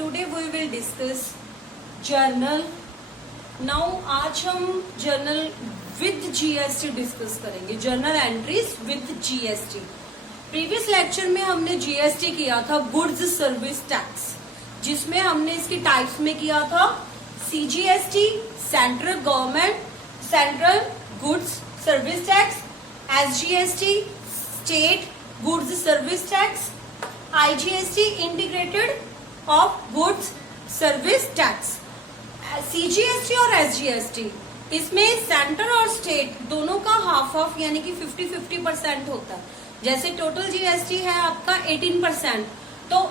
Today we will discuss journal. Now आज हम journal with GST discuss करेंगे, journal entries with GST. Previous lecture में हमने GST किया था गुड्स सर्विस टैक्स, जिसमें हमने इसकी टाइप्स में किया था CGST central government central goods service tax, SGST state goods service tax, IGST integrated of goods service tax. CGST और एसजीएसटी इसमें सेंटर और स्टेट दोनों का हाफ हाफ यानी कि 50-50% होता है। जैसे टोटल जीएसटी है आपका 18%, तो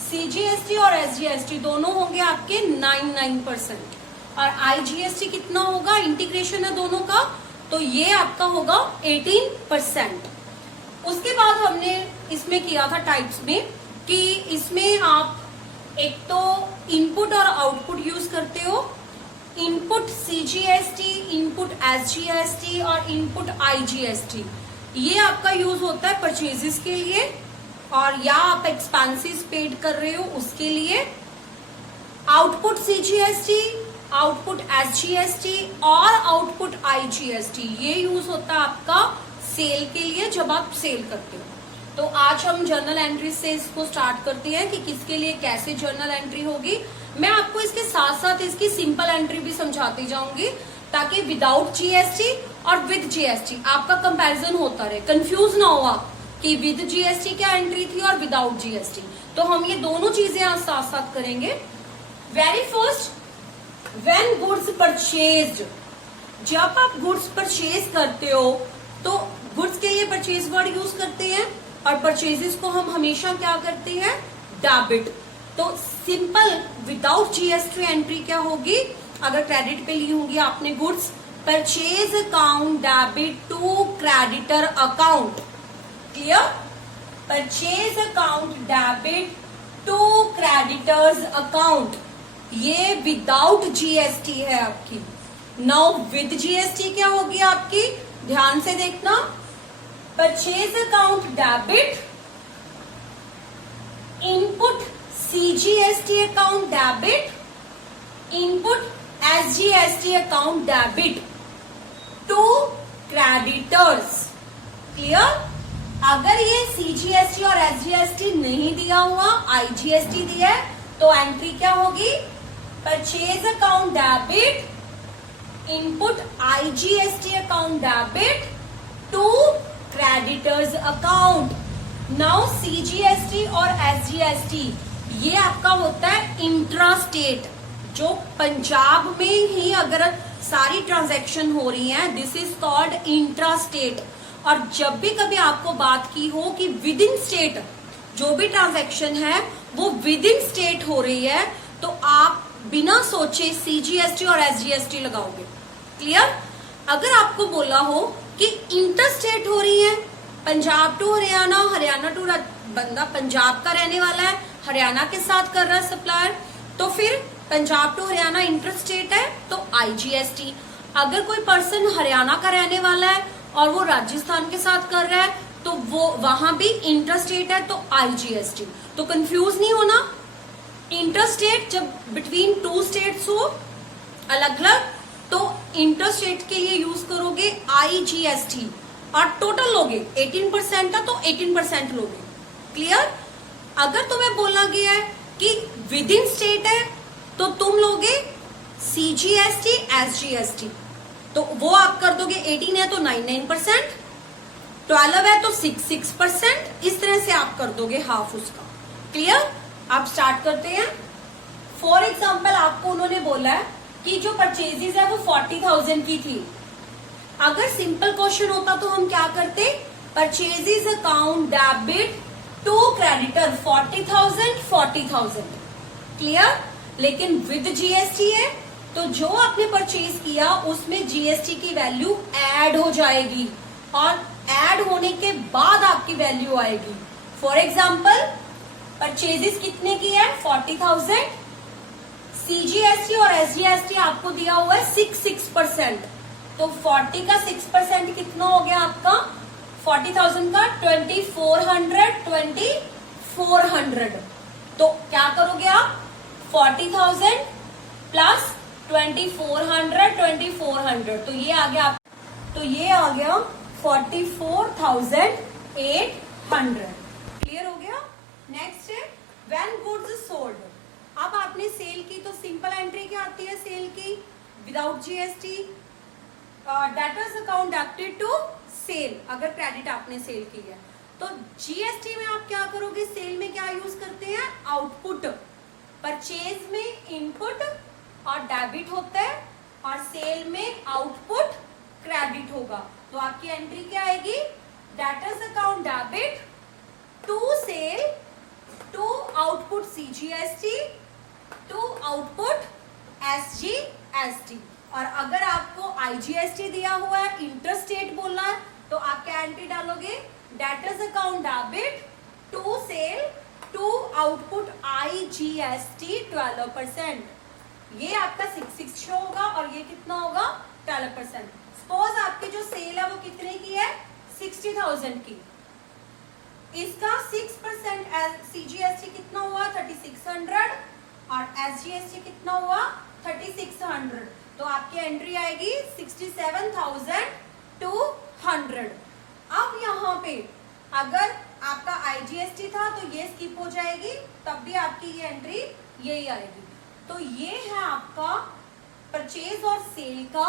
सीजीएसटी और एसजीएसटी दोनों होंगे आपके 9% और आईजीएसटी कितना होगा, इंटीग्रेशन है दोनों का, तो ये आपका होगा 18%। उसके बाद हमने इसमें किया था टाइप्स में कि इसमें आप एक तो इनपुट और आउटपुट यूज करते हो, इनपुट सीजीएसटी, इनपुट एसजीएसटी और इनपुट आईजीएसटी। ये आपका यूज होता है परचेजेस के लिए, और या आप एक्सपेंसेस पेड कर रहे हो उसके लिए। आउटपुट सीजीएसटी, आउटपुट एसजीएसटी और आउटपुट आईजीएसटी ये यूज होता है आपका सेल के लिए, जब आप सेल करते हो। तो आज हम जर्नल एंट्री से इसको स्टार्ट करते हैं कि किसके लिए कैसे जर्नल एंट्री होगी। मैं आपको इसके साथ साथ इसकी सिंपल एंट्री भी समझाती जाऊंगी, ताकि विदाउट जीएसटी और विद जीएसटी आपका कंपैरिजन होता रहे, कंफ्यूज ना हो आप कि विद जीएसटी क्या एंट्री थी और विदाउट जीएसटी। तो हम ये दोनों चीजें आज साथ साथ करेंगे। Very first, when goods purchased, जब आप गुड्स परचेज करते हो तो गुड्स के लिए परचेज वर्ड यूज करते हैं, और परचेजेस को हम हमेशा क्या करते हैं, डेबिट। तो सिंपल विदाउट जीएसटी एंट्री क्या होगी, अगर क्रेडिट पे ली होंगी आपने goods, purchase account debit to creditor account. Clear? Purchase account debit to creditors account, ये विदाउट जीएसटी है आपकी। नाउ विद जीएसटी क्या होगी आपकी, ध्यान से देखना। Purchase account debit, input CGST account debit, input SGST account debit to creditors. Clear? अगर ये सीजीएसटी और एसजीएसटी नहीं दिया हुआ, आईजीएसटी दिया है, तो एंट्री क्या होगी, purchase account debit, input IGST account debit to creditors account. Now CGST और एसजीएसटी ये आपका होता है इंट्रा स्टेट, जो पंजाब में ही अगर सारी ट्रांजैक्शन हो रही है, this is called intra state. और जब भी कभी आपको बात की हो कि विद इन स्टेट जो भी ट्रांजैक्शन है वो विद इन स्टेट हो रही है, तो आप बिना सोचे सीजीएसटी और एसजीएसटी लगाओगे। क्लियर? अगर आपको बोला हो कि इंटर स्टेट हो रही है, पंजाब टू हरियाणा, हरियाणा टू बंदा पंजाब का रहने वाला है, हरियाणा के साथ कर रहा है सप्लायर, तो फिर Punjab to Haryana inter state है तो आईजीएसटी। अगर कोई पर्सन हरियाणा का रहने वाला है और वो राजस्थान के साथ कर रहा है तो वो वहां भी इंटर स्टेट है तो आईजीएसटी। तो कंफ्यूज नहीं होना, इंटर स्टेट जब बिटवीन टू स्टेट्स हो अलग अलग, तो इंटर स्टेट के लिए यूज करोगे आईजीएसटी, और टोटल लोगे 18% है तो 18% लोगे। क्लियर? अगर तुम्हें बोला गया है कि विद इन स्टेट है तो तुम लोगे सीजीएसटी एसजीएसटी, तो वो आप कर दोगे। 18 है तो 9%, 12 है तो 6%, इस तरह से आप कर दोगे हाफ उसका। क्लियर? आप स्टार्ट करते हैं। फॉर एग्जाम्पल आपको उन्होंने बोला है कि जो परचेजेस है वो 40,000 की थी। अगर सिंपल क्वेश्चन होता तो हम क्या करते, purchases account debit to creditor 40,000। Clear? लेकिन विद जीएसटी है तो जो आपने परचेज किया उसमें जीएसटी की वैल्यू ऐड हो जाएगी, और ऐड होने के बाद आपकी वैल्यू आएगी। फॉर एग्जाम्पल परचेजेस कितने की है, 40,000, सीजीएसटी और एसजीएसटी आपको दिया हुआ है 6%, तो 40 का 6% कितना हो गया आपका, 40,000 का 2400। तो क्या करोगे आप, 40,000 प्लस 2400 तो ये आ गया 44,800। क्लियर हो गया। नेक्स्ट है व्हेन गुड्स सोल्ड। अब आपने सेल की तो सिंपल एंट्री क्या आती है सेल की, without GST, debtors account debited to sale. अगर क्रेडिट आपने सेल की है तो जीएसटी में आप क्या करोगे, सेल में क्या यूज करते हैं, आउटपुट। परचेज में इनपुट और डेबिट होता है और सेल में आउटपुट क्रेडिट होगा। तो आपकी एंट्री क्या आएगी, debtors account debit to sale to output CGST to output SGST. और अगर आपको आईजीएसटी दिया हुआ है, इंटरस्टेट बोलना है, तो आप क्या एंट्री डालोगे, debtors account debit to sale to output IGST 12%। ये आपका 66 शो होगा और ये कितना होगा 12%। सपोज आपकी जो सेल है वो कितने की है, 60,000 की। इसका 6% सीजीएसटी कितना हुआ 3600 और एसजीएसटी कितना हुआ 3600। तो आपकी एंट्री आएगी 67,200। अब यहाँ पे अगर आपका आईजीएसटी था तो ये स्किप हो जाएगी, तब भी आपकी ये एंट्री यही आएगी। तो ये है आपका परचेज और सेल का।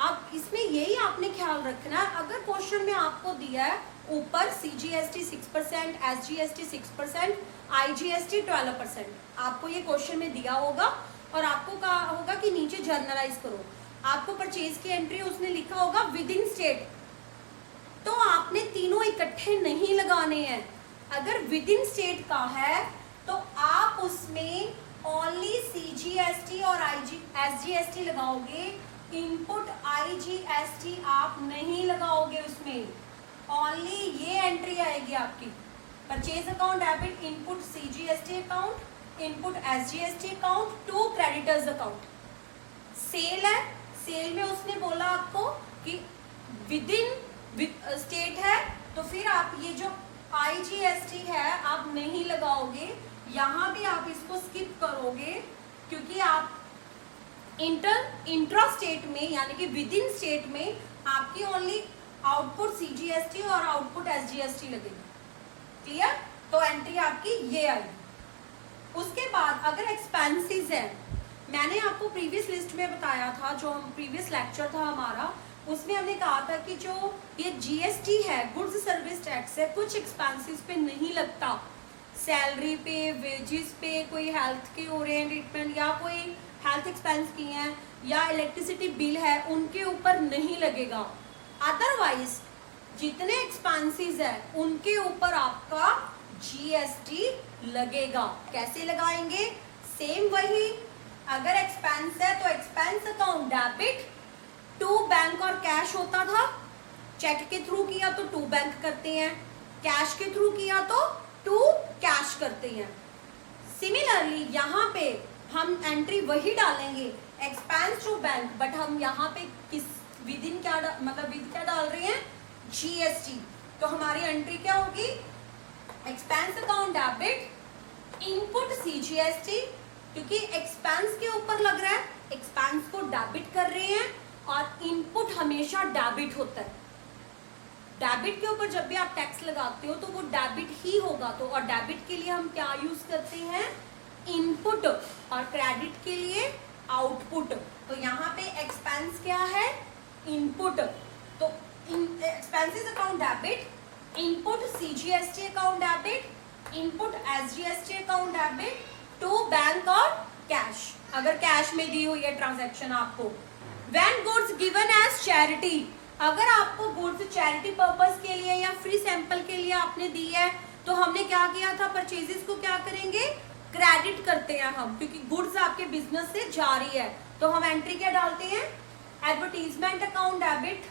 अब इसमें यही आपने ख्याल रखना है, अगर क्वेश्चन में आपको दिया है ऊपर सीजीएसटी 6%, एसजीएसटी 6%, आईजीएसटी 12%, आपको ये क्वेश्चन में दिया होगा और आपको कहा होगा कि नीचे जर्नलाइज करो। आपको परचेज की एंट्री उसने लिखा होगा विद इन स्टेट, तो आपने तीनों इकट्ठे नहीं लगाने हैं। अगर विद इन स्टेट का है तो आप उसमें ओनली सीजीएसटी और एसजीएसटी लगाओगे, इनपुट आईजीएसटी आप नहीं लगाओगे उसमें। ओनली ये एंट्री आएगी आपकी, purchase account debit input CGST account, input SGST account to creditors account. Sale है, सेल में उसने बोला आपको कि विद इन स्टेट है, तो फिर आप ये जो आईजीएसटी है आप नहीं लगाओगे, यहाँ भी आप इसको स्किप करोगे, क्योंकि आप इंट्रा स्टेट में यानी कि विद इन स्टेट में आपकी ओनली आउटपुट सीजीएसटी और आउटपुट एसजीएसटी लगेगी। क्लियर। तो एंट्री आपकी ये आएगी। उसके बाद अगर एक्सपेंसेस है, मैंने आपको प्रीवियस लिस्ट में बताया था, जो प्रीवियस लेक्चर था हमारा, उसमें हमने कहा था कि जो ये जीएसटी है, गुड्स सर्विस टैक्स है, कुछ एक्सपेंसेस पे नहीं लगता। सैलरी पे, वेजेस पे, कोई हेल्थ के हो रहे हैं ट्रीटमेंट या कोई हेल्थ एक्सपेंस किए हैं या इलेक्ट्रिसिटी बिल है, उनके ऊपर नहीं लगेगा। अदरवाइज जितने एक्सपेंसेस है उनके ऊपर आपका जीएसटी लगेगा। कैसे लगाएंगे, सेम वही। अगर एक्सपेंस है तो expense account debit to bank और कैश होता था, चेक के थ्रू किया तो टू बैंक करते हैं, कैश के थ्रू किया तो टू कैश करते हैं। सिमिलरली यहाँ पे हम एंट्री वही डालेंगे, एक्सपेंस टू बैंक, बट हम यहाँ पे किस विद इन क्या मतलब विद क्या डाल रहे हैं, जीएसटी। तो हमारी एंट्री क्या होगी, expense account debit input CGST, क्योंकि एक्सपेंस के ऊपर लग रहा है, एक्सपेंस को डेबिट कर रहे हैं और इनपुट हमेशा डेबिट होता है। डेबिट के ऊपर जब भी आप टैक्स लगाते हो तो वो डेबिट ही होगा। तो और डेबिट के लिए हम क्या यूज करते हैं, इनपुट, और क्रेडिट के लिए आउटपुट। तो यहाँ पे एक्सपेंस क्या है, इनपुट। तो expenses account debit, input CGST account debit, input SGST account debit to bank और कैश, अगर कैश में दी हुई है ट्रांजैक्शन आपको। When goods given as charity, अगर आपको गुड्स चैरिटी पर्पस के लिए या फ्री सैंपल के लिए आपने दी है, तो हमने क्या किया था, परचेजेस को क्या करेंगे, क्रेडिट करते हैं हम, क्योंकि गुड्स आपके बिजनेस से जा रही है। तो हम एंट्री क्या डालते हैं, एडवर्टीजमेंट अकाउंट डेबिट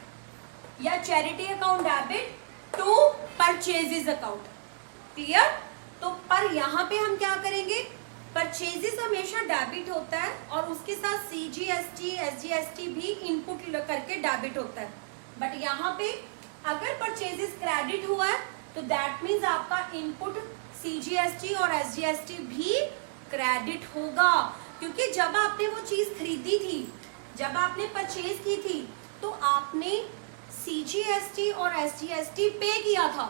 या charity account debit to purchases account. Clear. तो पर यहाँ पे हम क्या करेंगे, परचेजेस हमेशा डेबिट होता है और उसके साथ सीजीएसटी एसजीएसटी भी इनपुट करके डेबिट होता है। बट यहाँ पे अगर परचेजेस क्रेडिट हुआ है तो दैट मीन्स आपका इनपुट सीजीएसटी और एसजीएसटी भी क्रेडिट होगा, क्योंकि जब आपने वो चीज खरीदी थी, जब आपने परचेज की थी, तो आपने CGST और SGST पे किया था,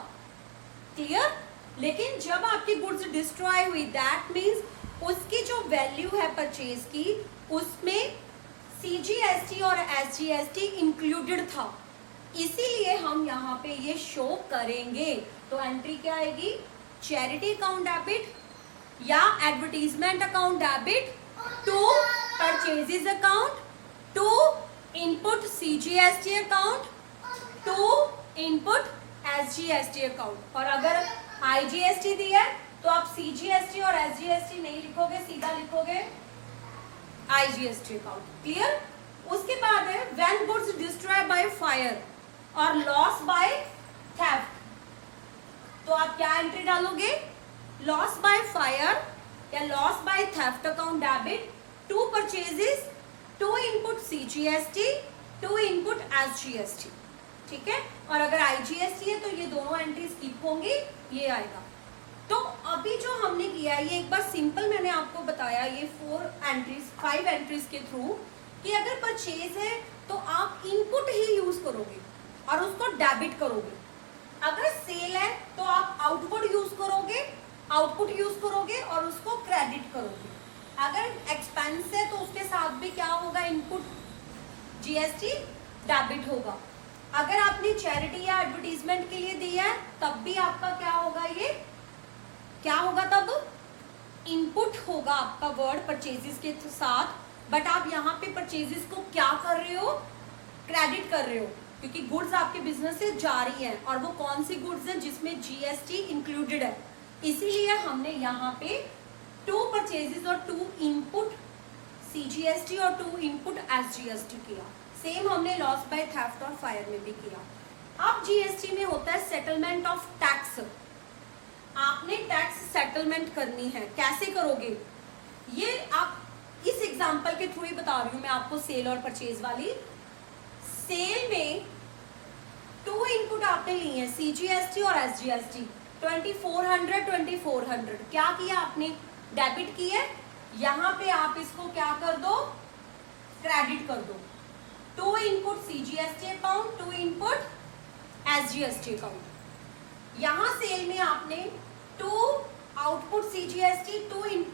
क्लियर। लेकिन जब आपकी गुड्स डिस्ट्रॉय हुई, दैट मीन्स उसकी जो वैल्यू है परचेज की, उसमें CGST और SGST इंक्लूडेड था, इसीलिए हम यहाँ पे ये शो करेंगे। तो एंट्री क्या आएगी, चैरिटी अकाउंट डेबिट या advertisement account debit to purchases account to input CGST account to input SGST account. और अगर IGST दिया है तो आप CGST और SGST नहीं लिखोगे, सीधा लिखोगे IGST अकाउंट, क्लियर। उसके बाद है when goods destroy by fire और लॉस बाय थेफ्ट, तो आप क्या एंट्री डालोगे, लॉस बाय फायर या loss by theft account debit to purchases to input CGST to input SGST, ठीक है। और अगर IGST है तो ये दोनों एंट्री स्किप होंगी, ये आएगा। तो अभी जो हमने किया है ये एक बार सिंपल मैंने आपको बताया, ये 5 एंट्रीज के थ्रू, कि अगर परचेज है तो आप इनपुट ही यूज करोगे और उसको डेबिट करोगे। अगर सेल है तो आप आउटपुट यूज करोगे और उसको क्रेडिट करोगे। अगर एक्सपेंस है तो उसके साथ भी क्या होगा, इनपुट GST डेबिट होगा। अगर आपने चैरिटी या एडवर्टीजमेंट के लिए दिया है तब भी आपका क्या होगा, ये क्या होगा, तब इनपुट होगा आपका वर्ड परचेजेस के साथ। बट आप यहाँ पे परचेजेस को क्या कर रहे हो, क्रेडिट कर रहे हो, क्योंकि गुड्स आपके बिजनेस से जा रही हैं और वो कौन सी गुड्स है जिसमें GST इंक्लूडेड है, इसीलिए हमने यहाँ पे 2 परचेजेस और 2 इनपुट CGST और 2 इनपुट SGST किया। सेम हमने लॉस बाय थेफ्ट और फायर में भी किया। अब GST में होता है सेटलमेंट ऑफ टैक्स। आपने टैक्स सेटलमेंट करनी है, कैसे करोगे, ये आप इस एग्जांपल के थ्रू ही बता रही हूं मैं आपको, सेल और परचेज वाली। सेल में 2 इनपुट आपने लिए हैं, CGST और SGST, 2400 क्या किया आपने, डेबिट किया। यहां पे आप इसको क्या कर दो, क्रेडिट कर दो। 2 input CGST account, 2 input SGST account. यहां सेल में आपने 2 output CGST, 2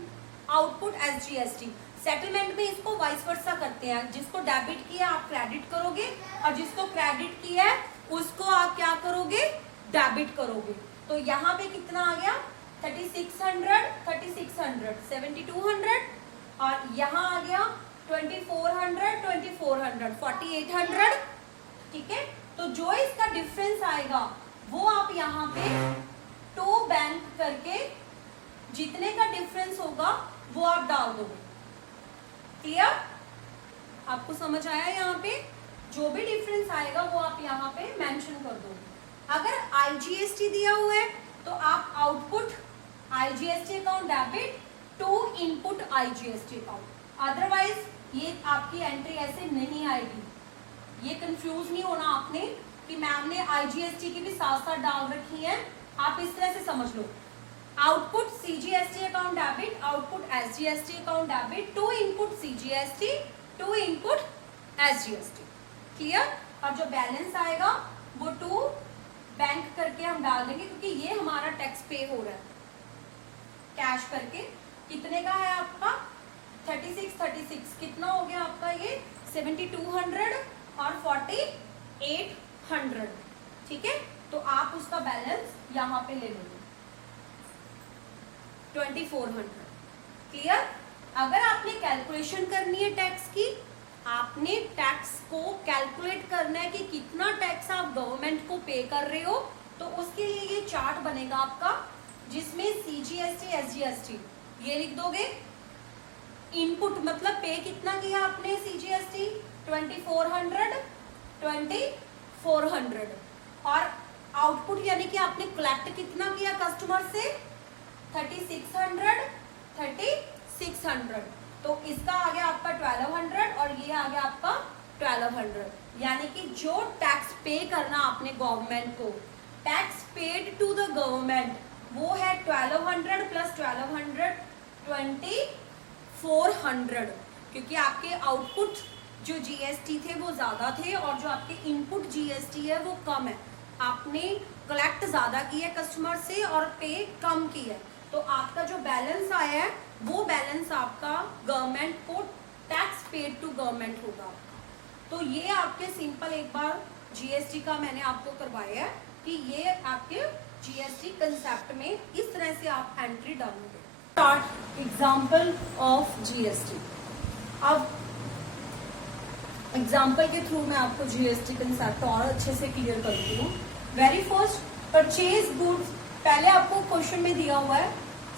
output SGST। Settlement में इसको वाइस वर्सा करते हैं, जिसको डेबिट किया आप क्रेडिट करोगे और जिसको क्रेडिट किया है उसको आप क्या करोगे, डेबिट करोगे। तो यहाँ पे कितना आ गया, 3600 7200, और यहाँ आ गया 2400 4800, ठीक है। तो जो इसका डिफरेंस आएगा वो आप यहाँ पे 2 बैंक करके जितने का डिफरेंस होगा वो आप डाल दोगे, क्लियर। आपको समझ आया, यहाँ पे जो भी डिफरेंस आएगा वो आप यहाँ पे मेंशन कर दोगे। अगर IGST दिया हुआ है तो आप output IGST account debit to input IGST account. Otherwise ये आपकी एंट्री ऐसे नहीं आएगी। ये कंफ्यूज नहीं होना आपने कि मैम ने IGST की भी साथ साथ डाल रखी है, आप इस तरह से समझ लो। Output CGST account debit, output SGST account debit, to input CGST, to input SGST, clear. और जो बैलेंस आएगा वो 2 बैंक करके हम डाल देंगे, क्योंकि ये हमारा टैक्स पे हो रहा है कैश करके। कितने का है आपका, 36 कितना हो गया आपका, ये 7200 और 4800, ठीक है। तो आप उसका बैलेंस यहाँ पे ले लोगे 2400, क्लियर। अगर आपने कैलकुलेशन करनी है टैक्स की, आपने टैक्स को कैलकुलेट करना है कि कितना टैक्स आप गवर्नमेंट को पे कर रहे हो, तो उसके लिए ये चार्ट बनेगा आपका, जिसमें CGST SGST ये लिख दोगे। इनपुट मतलब पे कितना किया आपने, CGST 2400 और आउटपुट यानी कि आपने कलेक्ट कितना किया कस्टमर से, 3600। तो इसका आ गया आपका 1200 और ये आ गया आपका 1200, यानी कि जो टैक्स पे करना आपने गवर्नमेंट को, tax paid to the government, वो है 1200 प्लस 1200 2400, क्योंकि आपके आउटपुट जो जीएसटी थे वो ज्यादा थे और जो आपके इनपुट जीएसटी है वो कम है। आपने कलेक्ट ज्यादा की है कस्टमर से और पे कम की है, तो आपका जो बैलेंस आया है वो बैलेंस आपका गवर्नमेंट को टैक्स पेड टू गवर्नमेंट होगा। तो ये आपके सिंपल एक बार जीएसटी का मैंने आपको करवाया है कि ये आपके जीएसटी कंसेप्ट में इस तरह से आप एंट्री डालोगे। Start example of GST. अब एग्जांपल के थ्रू मैं आपको जीएसटी कंसेप्ट और अच्छे से क्लियर करती हूँ। Very first, purchase goods. पहले आपको क्वेश्चन में दिया हुआ है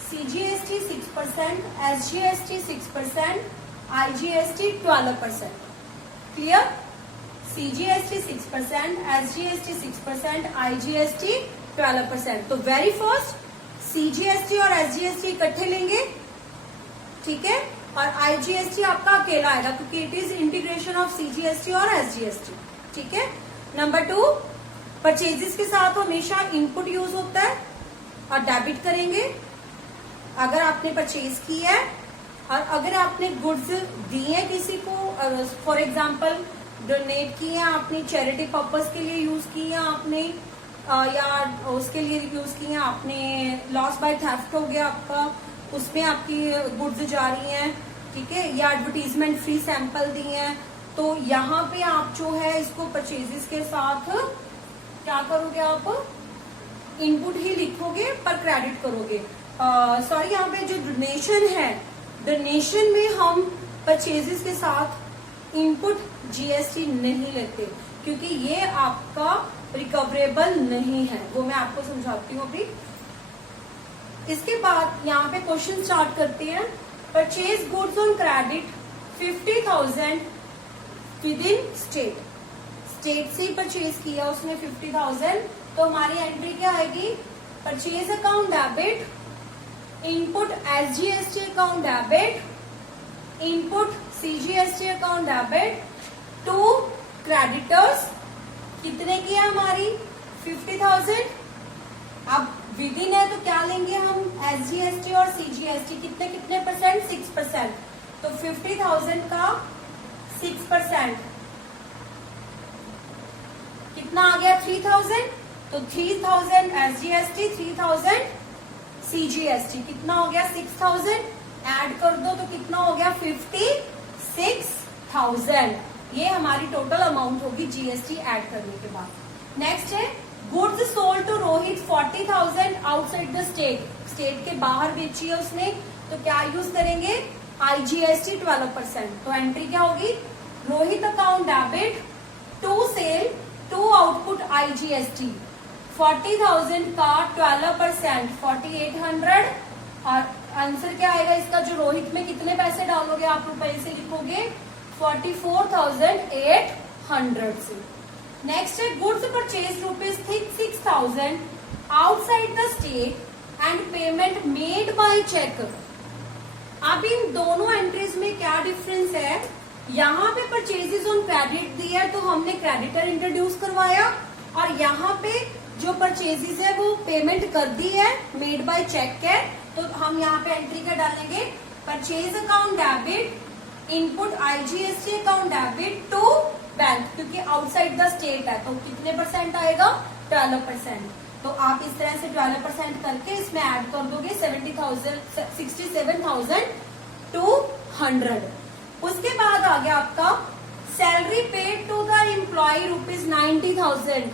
CGST 6%, SGST 6%, IGST 12%। Clear? CGST 6%, SGST 6%, IGST 12%। तो वेरी फर्स्ट सीजीएसटी और एसजीएसटी इकट्ठे लेंगे, ठीक है, और आईजीएसटी आपका अकेला आएगा क्योंकि it is integration of CGST और एसजीएसटी, ठीक है। नंबर 2, परचेजेस के साथ हमेशा इनपुट यूज होता है और डेबिट करेंगे अगर आपने परचेज की है और अगर आपने गुड्स दिए हैं किसी को, फॉर एग्जांपल डोनेट किए हैं आपने, चैरिटी पर्पस के लिए यूज किए हैं आपने, या उसके लिए यूज किए हैं आपने, लॉस बाय थेफ्ट हो गया आपका, उसमें आपकी गुड्स जा रही हैं, ठीक है, या एडवर्टीजमेंट फ्री सैंपल दिए हैं, तो यहाँ पे आप जो है इसको परचेजेस के साथ क्या करोगे, आप इनपुट ही लिखोगे पर क्रेडिट करोगे। सॉरी, यहाँ पे जो डोनेशन है, डोनेशन में हम परचेजेस के साथ इनपुट जीएसटी नहीं लेते क्योंकि ये आपका रिकवरेबल नहीं है, वो मैं आपको समझाती हूँ अभी। इसके बाद यहाँ पे क्वेश्चन स्टार्ट करते हैं। Purchase goods on credit 50,000 within state, state से परचेज किया उसने 50,000, तो हमारी एंट्री क्या आएगी, purchase account debit, input SGST account debit, input CGST account debit to creditors. कितने की है हमारी 50,000। अब विद इन है तो क्या लेंगे हम, एसजीएसटी और सीजीएसटी कितने कितने परसेंट, 6%, तो 50,000 का 6% कितना आ गया, 3,000, तो 3,000 एसजीएसटी, 3,000 सीजीएसटी, कितना हो गया 6,000, ऐड कर दो तो कितना हो गया 56,000। ये हमारी टोटल अमाउंट होगी जीएसटी ऐड करने के बाद। नेक्स्ट है goods sold to Rohit 40,000 outside the state, state के बाहर बेची है उसने, तो क्या यूज करेंगे, आईजीएसटी 12%, तो एंट्री क्या होगी, Rohit account debit to sale to output IGST, 40,000 का 12%, 4,800, और आंसर क्या आएगा इसका, जो रोहित में कितने पैसे डालोगे आप, रुपए से लिखोगे 44,800 से। नेक्स्ट है goods purchase ₹6,000 outside the state and payment made by cheque. अब इन दोनों एंट्रीज में क्या डिफरेंस है, यहाँ पे परचेजेस ऑन क्रेडिट दिया है तो हमने क्रेडिटर इंट्रोड्यूस करवाया, और यहाँ पे जो परचेजेस है वो पेमेंट कर दी है, मेड बाय चेक है, तो हम यहाँ पे एंट्री क्या डालेंगे, purchase account debit, input IGST account debit to bank, क्योंकि आउटसाइड द स्टेट है तो कितने परसेंट आएगा, 12%। तो आप इस तरह से 12% करके इसमें ऐड कर दोगे 67,200। उसके बाद आ गया आपका salary paid to the employ ₹90,000।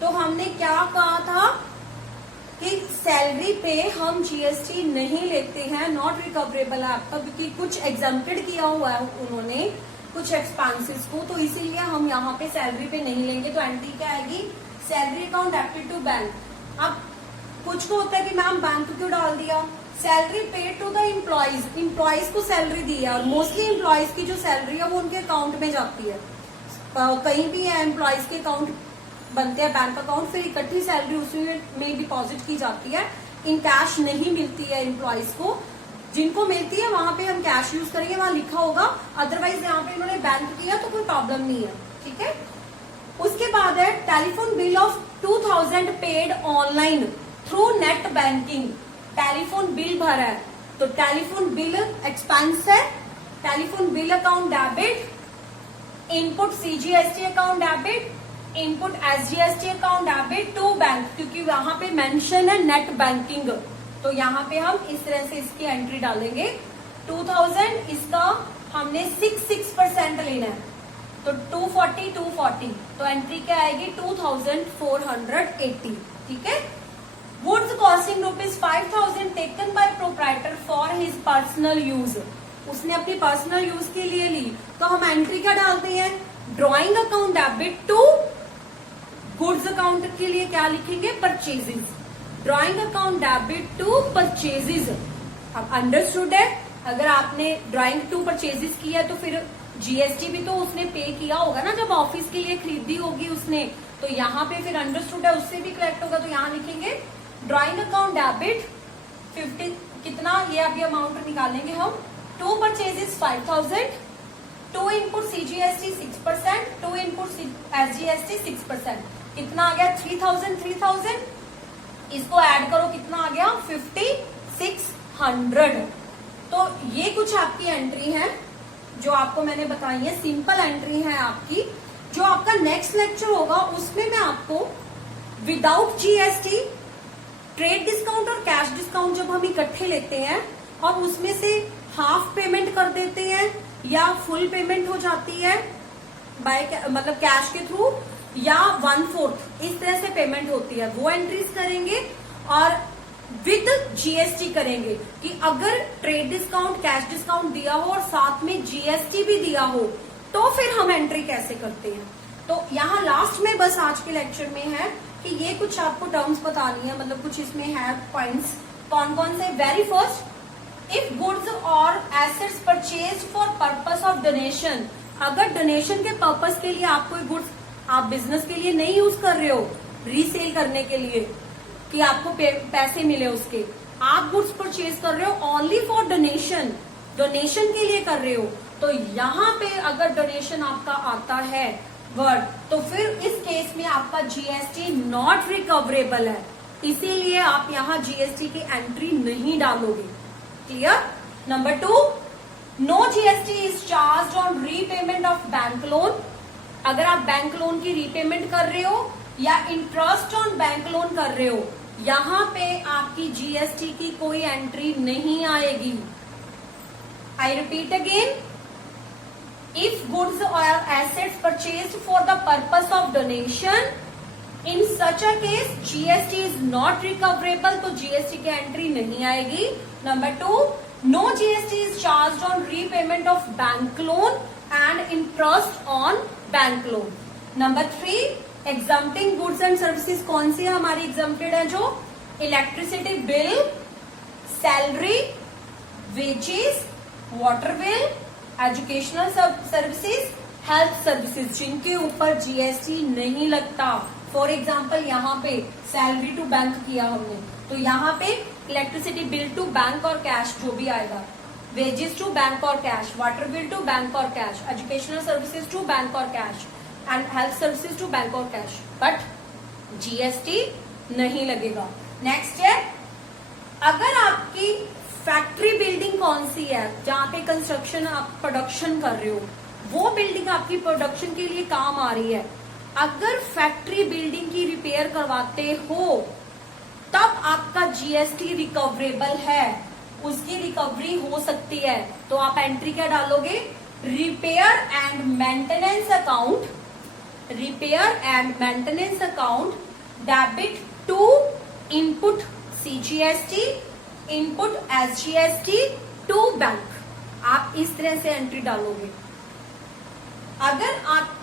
तो हमने क्या कहा था कि सैलरी पे हम जीएसटी नहीं लेते हैं, नॉट रिकवरेबल है आपका, क्योंकि कुछ एग्जम्प्टेड किया हुआ है उन्होंने कुछ एक्सपेंसेस को, तो इसीलिए हम यहाँ पे सैलरी पे नहीं लेंगे। तो एंट्री क्या आएगी, salary account debit to bank. अब कुछ को होता है कि मैम बैंक क्यों डाल दिया, salary paid to the employees, employees को सैलरी दी है और मोस्टली एम्प्लॉयज की जो सैलरी है वो उनके अकाउंट में जाती है, कहीं भी है एम्प्लॉयज के अकाउंट बनते हैं बैंक अकाउंट, फिर इकट्ठी सैलरी उसी में डिपॉजिट की जाती है, इन कैश नहीं मिलती है एम्प्लॉयज को, जिनको मिलती है वहां पे हम कैश यूज करेंगे, वहां लिखा होगा, अदरवाइज यहाँ पे इन्होंने बैंक किया तो कोई प्रॉब्लम नहीं है, ठीक है। उसके बाद है telephone bill of 2,000 paid online through net banking, telephone bill भरा है तो टेलीफोन बिल एक्सपेंस है, telephone bill account debit, input CGST account debit, input SGST account debit to bank, क्योंकि वहां पे मेंशन है नेट बैंकिंग, तो यहाँ पे हम इस तरह से इसकी एंट्री डालेंगे। 2000 इसका हमने 6% लेना है, तो 240, तो एंट्री क्या आएगी 2480। ठीक है। Goods costing ₹5000 taken by proprietor for his personal use, उसने अपनी पर्सनल यूज के लिए ली, तो हम एंट्री क्या डालते हैं, drawing account debit to goods account के लिए क्या लिखेंगे, purchases, drawing account debit to purchases. अब अंडरस्टूड है, अगर आपने ड्रॉइंग टू परचेजेस किया तो फिर जीएसटी भी तो उसने पे किया होगा ना, जब ऑफिस के लिए खरीदी होगी उसने, तो यहाँ पे फिर अंडरस्टूड है उससे भी कलेक्ट होगा, तो यहाँ लिखेंगे ड्रॉइंग अकाउंट डेबिट 50, कितना ये अभी अमाउंट निकालेंगे हम, to purchases 5000, to input CGST 6%, to input SGST 6%, कितना आ गया 3000, इसको ऐड करो कितना आ गया 5600। तो ये कुछ आपकी एंट्री है जो आपको मैंने बताई है, सिंपल एंट्री है आपकी। जो आपका नेक्स्ट लेक्चर होगा उसमें मैं आपको विदाउट जीएसटी ट्रेड डिस्काउंट और कैश डिस्काउंट जब हम इकट्ठे लेते हैं और उसमें से हाफ पेमेंट कर देते हैं या फुल पेमेंट हो जाती है बाय मतलब कैश के थ्रू, या 1/4 इस तरह से पेमेंट होती है, वो एंट्रीज करेंगे। और विद जीएसटी करेंगे कि अगर ट्रेड डिस्काउंट कैश डिस्काउंट दिया हो और साथ में जीएसटी भी दिया हो तो फिर हम एंट्री कैसे करते हैं। तो यहाँ लास्ट में बस आज के लेक्चर में है कि ये कुछ आपको टर्म्स बतानी है, मतलब कुछ इसमें है पॉइंट्स, कौन कौन से। वेरी फर्स्ट, इफ गुड्स और assets purchase for purpose of donation, अगर डोनेशन के पर्पस के लिए आप कोई गुड्स आप बिजनेस के लिए नहीं यूज कर रहे हो, रीसेल करने के लिए कि आपको पैसे मिले उसके, आप गुड्स परचेज कर रहे हो ओनली फॉर डोनेशन, डोनेशन के लिए कर रहे हो, तो यहाँ पे अगर डोनेशन आपका आता है वर्ड, तो फिर इस केस में आपका जीएसटी नॉट रिकवरेबल है, इसीलिए आप यहाँ जीएसटी की एंट्री नहीं डालोगे। Clear. Number 2, no GST is charge on repayment of bank loan, अगर आप बैंक लोन की रीपेमेंट कर रहे हो या इंटरेस्ट ऑन बैंक लोन कर रहे हो, यहां पे आपकी जीएसटी की कोई एंट्री नहीं आएगी। I repeat again, if goods और assets purchased for the purpose of donation, in such a case GST is not recoverable, तो जीएसटी की एंट्री नहीं आएगी। Number 2, no GST is charge on repayment of bank loan and interest on bank loan. Number 3, exempting goods and services कौन सी है हमारी exempted है, जो electricity bill, salary, wages, water bill, educational services, health services, जिनके ऊपर GST नहीं लगता। फॉर एग्जाम्पल यहाँ पे सैलरी टू बैंक किया हमने, तो यहाँ पे इलेक्ट्रिसिटी बिल टू बैंक और कैश जो भी आएगा, वेजेस टू बैंक और cash, water bill to bank और cash, educational services to bank और cash and health services to bank और कैश, बट जीएसटी नहीं लगेगा। नेक्स्ट है, अगर आपकी फैक्ट्री बिल्डिंग कौन सी है जहां पे कंस्ट्रक्शन आप प्रोडक्शन कर रहे हो, वो बिल्डिंग आपकी प्रोडक्शन के लिए काम आ रही है, अगर फैक्ट्री बिल्डिंग की रिपेयर करवाते हो तब आपका जीएसटी रिकवरेबल है, उसकी रिकवरी हो सकती है, तो आप एंट्री क्या डालोगे, repair and maintenance account, repair and maintenance account debit to input CGST, input SGST to bank, आप इस तरह से एंट्री डालोगे। अगर आप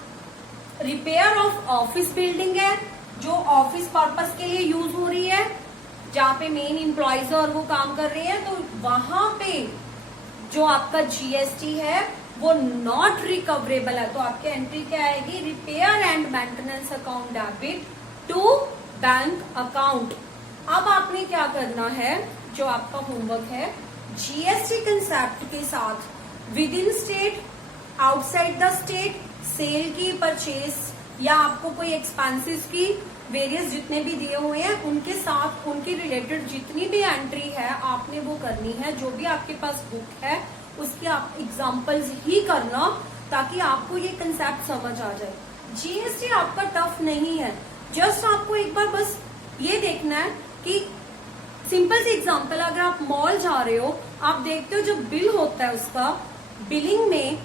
रिपेयर ऑफ ऑफिस बिल्डिंग है जो ऑफिस पर्पस के लिए यूज हो रही है, जहां पे मेन एम्प्लॉयज और वो काम कर रहे हैं, तो वहां पे जो आपका जीएसटी है वो नॉट रिकवरेबल है, तो आपकी एंट्री क्या आएगी, repair and maintenance account debit to bank account. अब आपने क्या करना है, जो आपका होमवर्क है, जीएसटी कंसेप्ट के साथ within state, outside the state, sale की, परचेज या आपको कोई एक्सपेंसेस की वेरियस जितने भी दिए हुए हैं उनके साथ उनके रिलेटेड जितनी भी एंट्री है आपने वो करनी है। जो भी आपके पास बुक है उसकी आप एग्जाम्पल्स ही करना, ताकि आपको ये कंसेप्ट समझ आ जाए। जीएसटी आपका टफ नहीं है, जस्ट आपको एक बार बस ये देखना है कि सिंपल सी एग्जाम्पल, अगर आप मॉल जा रहे हो, आप देखते हो जो बिल होता है उसका बिलिंग में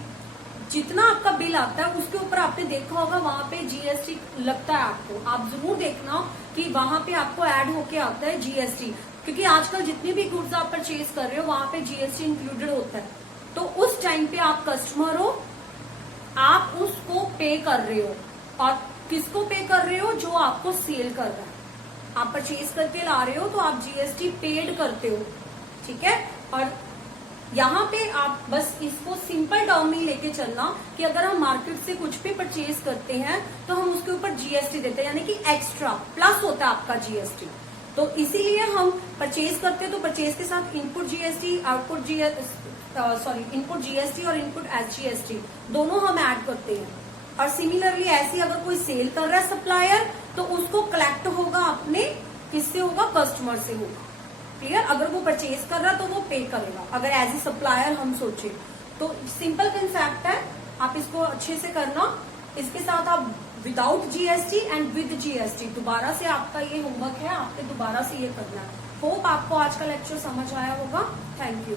जितना आपका बिल आता है उसके ऊपर आपने देखा होगा वहां पे जीएसटी लगता है आपको। आप जरूर देखना कि वहां पे आपको ऐड होके आता है जीएसटी, क्योंकि आजकल जितनी भी गुड्स आप परचेज कर रहे हो वहां पे जीएसटी इंक्लूडेड होता है। तो उस टाइम पे आप कस्टमर हो, आप उसको पे कर रहे हो, और किसको पे कर रहे हो? जो आपको सेल कर रहा है। आप परचेज करके ला रहे हो तो आप जीएसटी पेड करते हो, ठीक है। और यहाँ पे आप बस इसको सिंपल टर्म में लेके चलना कि अगर हम मार्केट से कुछ भी परचेज करते हैं तो हम उसके ऊपर जीएसटी देते हैं, यानी कि एक्स्ट्रा प्लस होता है आपका जीएसटी। तो इसीलिए हम परचेज करते हैं तो परचेज के साथ input GST, output input GST और इनपुट एसजीएसटी दोनों हम ऐड करते हैं। और सिमिलरली ऐसी अगर कोई सेल कर रहा है सप्लायर तो उसको कलेक्ट होगा अपने किससे होगा? कस्टमर से होगा। क्लियर? अगर वो परचेज कर रहा तो वो पे करेगा, अगर एज ए सप्लायर हम सोचे तो। सिंपल कंसेप्ट है, आप इसको अच्छे से करना। इसके साथ आप without GST and with GST दोबारा से आपका ये होमवर्क है, आपको दोबारा से ये करना है। होप आपको आज का लेक्चर समझ आया होगा। Thank you.